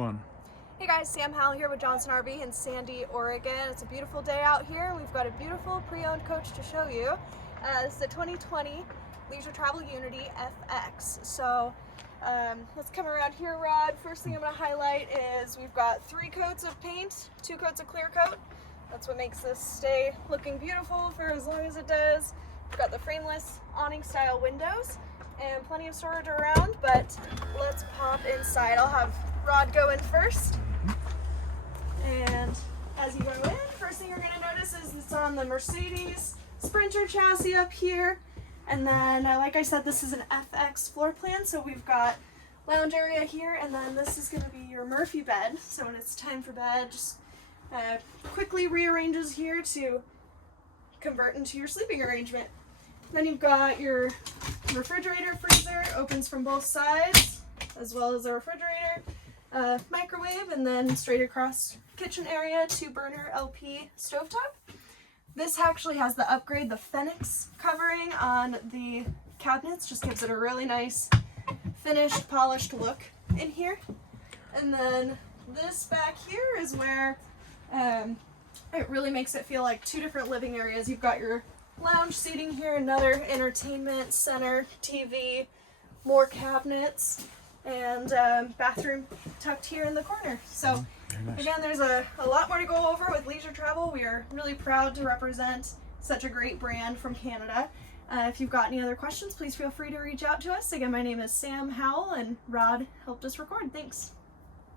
One. Hey guys, Sam Howell here with Johnson RV in Sandy, Oregon. It's a beautiful day out here. We've got a beautiful pre-owned coach to show you. This is a 2020 Leisure Travel Unity FX. So let's come around here, Rod. First thing I'm going to highlight is we've got 3 coats of paint, 2 coats of clear coat. That's what makes this stay looking beautiful for as long as it does. We've got the frameless awning style windows and plenty of storage around, but let's pop inside. I'll have Rod go in first. And as you go in, first thing you're going to notice is it's on the Mercedes Sprinter chassis up here. And then, like I said, this is an FX floor plan, so we've got lounge area here, and then this is going to be your Murphy bed. So when it's time for bed, just quickly rearranges here to convert into your sleeping arrangement. Then you've got your refrigerator, freezer, opens from both sides, as well as a refrigerator, microwave, and then straight across kitchen area, 2-burner LP stovetop. This actually has the upgrade, the Phoenix covering on the cabinets, just gives it a really nice finished, polished look in here. And then this back here is where it really makes it feel like 2 different living areas. You've got your lounge seating here, another entertainment center, TV, more cabinets, and bathroom tucked here in the corner. So nice. Again, there's a lot more to go over with leisure travel. We are really proud to represent such a great brand from Canada. If you've got any other questions, please feel free to reach out to us. Again, my name is Sam Howell, and Rod helped us record. Thanks.